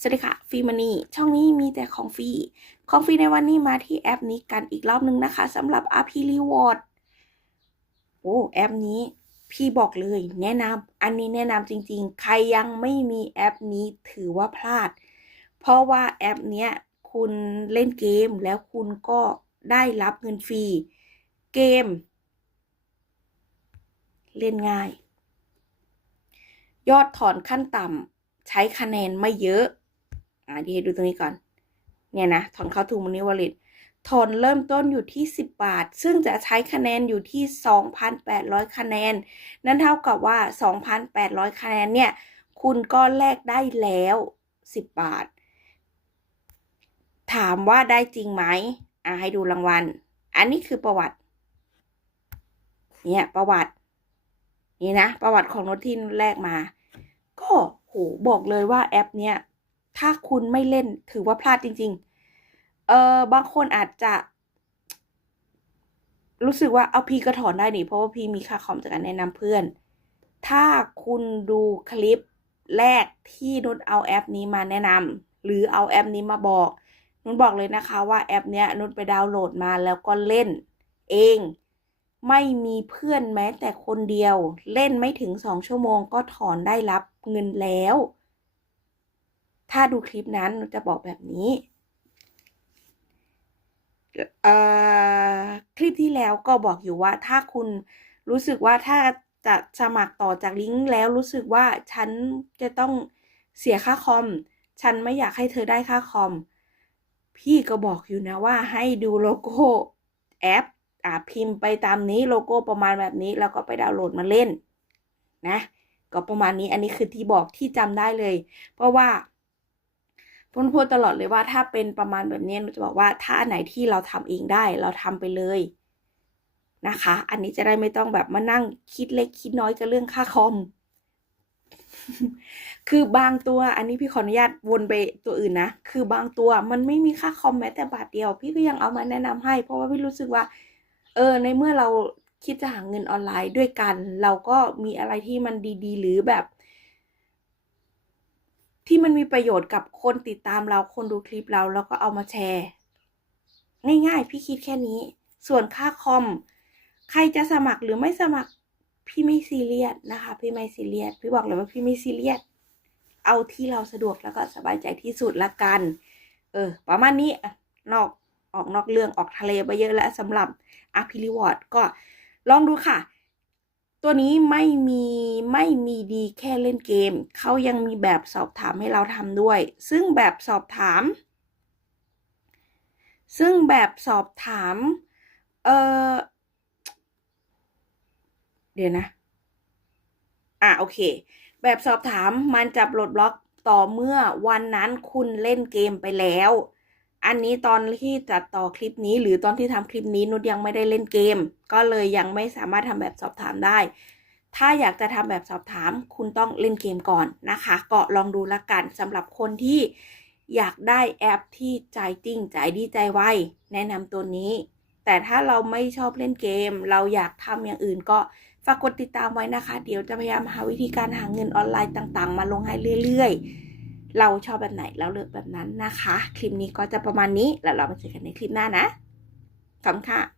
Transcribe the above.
สวัสดีค่ะฟรีมันนี่ช่องนี้มีแต่ของฟรีของฟรีในวันนี้มาที่แอปนี้กันอีกรอบนึงนะคะสำหรับ RP Reward โอ้แอปนี้พี่บอกเลยแนะนำอันนี้แนะนำจริงๆ ใครยังไม่มีแอปนี้ถือว่าพลาด เพราะว่าแอปเนี้ยคุณเล่นเกมแล้วคุณก็ได้รับเงินฟรี เกม เล่นง่าย ยอดถอนขั้นต่ำใช้คะแนนไม่เยอะ อ่าดีให้ดูตรงนี้ก่อน เนี่ยนะถอนเข้าทูมันนี่วอลเล็ตถอนเริ่มต้นอยู่ที่ 10 บาท ซึ่งจะใช้คะแนนอยู่ที่ 2,800 คะแนน นั่นเท่ากับว่า 2,800 คะแนนเนี่ย คุณก็แลกได้แล้ว 10 บาท ถามว่าได้จริงไหมอ่าให้ดูรางวัล อันนี้คือประวัติ เนี่ยประวัติ นี่นะ ประวัติของโนตที่แรกมา ก็โหบอกเลยว่าแอปเนี้ย ถ้าคุณไม่เล่นถือว่าพลาดจริง ๆ เออบางคนอาจจะ รู้สึกว่าเอาพีก็ถอนได้นี่เพราะว่าพีมีค่าคอมจากการแนะนำเพื่อน ถ้าคุณดูคลิปแรกที่นุชเอาแอปนี้มาแนะนำหรือเอาแอปนี้มาบอกนุชบอกเลยนะคะว่าแอปเนี้ยนุชไปดาวน์โหลดมาแล้วก็เล่น เองไม่มีเพื่อนแม้แต่คนเดียว เล่นไม่ถึงสองชั่วโมงก็ถอนได้รับเงินแล้ว ถ้าดูคลิปนั้นจะบอกแบบนี้เอ่อคลิปที่แล้วก็บอกอยู่ว่าถ้าคุณรู้สึกว่าถ้าจะสมัครต่อจากลิงก์แล้วรู้สึกว่าฉันจะต้องเสียค่าคอม ฉันไม่อยากให้เธอได้ค่าคอม พี่ก็บอกอยู่นะว่าให้ดูโลโก้แอปอ่าพิมพ์ไปตามนี้โลโก้ประมาณแบบนี้ แล้วก็ไปดาวน์โหลดมาเล่นนะ ก็ประมาณนี้อันนี้คือที่บอกที่จำได้เลย เพราะว่า พูดพูดตลอดเลยว่าถ้าเป็นประมาณแบบนี้หนูจะบอกว่าถ้าอันไหนที่เราทำเองได้เราทำไปเลยนะคะ อันนี้จะได้ไม่ต้องแบบมานั่งคิดเล็กคิดน้อยกับเรื่องค่าคอม คือบางตัว อันนี้พี่ขออนุญาตวนไปตัวอื่นนะ คือบางตัวมันไม่มีค่าคอมแม้แต่บาทเดียว พี่ก็ยังเอามาแนะนำให้ เพราะว่าพี่รู้สึกว่า เออ ในเมื่อเราคิดจะหาเงินออนไลน์ด้วยกัน เราก็มีอะไรที่มันดี ๆ หรือแบบ ที่มันมีประโยชน์กับคนติดตามเราคนดูคลิปเราแล้วก็เอามาแชร์ง่ายๆ พี่คิดแค่นี้ ส่วนค่าคอม ใครจะสมัครหรือไม่สมัครพี่ไม่ซีเรียสนะคะ พี่ไม่ซีเรียสพี่บอกเลยว่าพี่ไม่ซีเรียสเอาที่เราสะดวกแล้วก็สบายใจที่สุดละกัน เออ ประมาณนี้นอกออกนอกเรื่องออกทะเลไปเยอะแล้วสำหรับอาร์พิลิวอร์ดก็ลองดูค่ะ ตัวนี้ไม่มีไม่มีดีแค่เล่นเกม เขายังมีแบบสอบถามให้เราทำด้วย ซึ่งแบบสอบถาม ซึ่งแบบสอบถาม เออเดี๋ยวนะ อะโอเค แบบสอบถามมันจะปลดบล็อกต่อเมื่อวันนั้นคุณเล่นเกมไปแล้ว อันนี้ตอนที่จัดต่อคลิปนี้ หรือตอนที่ทำคลิปนี้นุชยังไม่ได้เล่นเกม ก็เลยยังไม่สามารถทำแบบสอบถามได้ ถ้าอยากจะทำแบบสอบถาม คุณต้องเล่นเกมก่อนนะคะก็ลองดูละกันสำหรับคนที่อยากได้แอปที่ใจายจริงใจายดีใจไวแนะนำตัวนี้ แต่ถ้าเราไม่ชอบเล่นเกม เราอยากทำอย่างอื่นก็ฝากกดติดตามไว้นะคะ เดี๋ยวจะพยายามหาวิธีการหาเงินออนไลน์ต่างๆ มาลงให้เรื่อย ๆ เราชอบแบบไหนเราเลือกแบบนั้นนะคะ คลิปนี้ก็จะประมาณนี้แล้วเรามาเจอกันในคลิปหน้านะขอบคุณค่ะ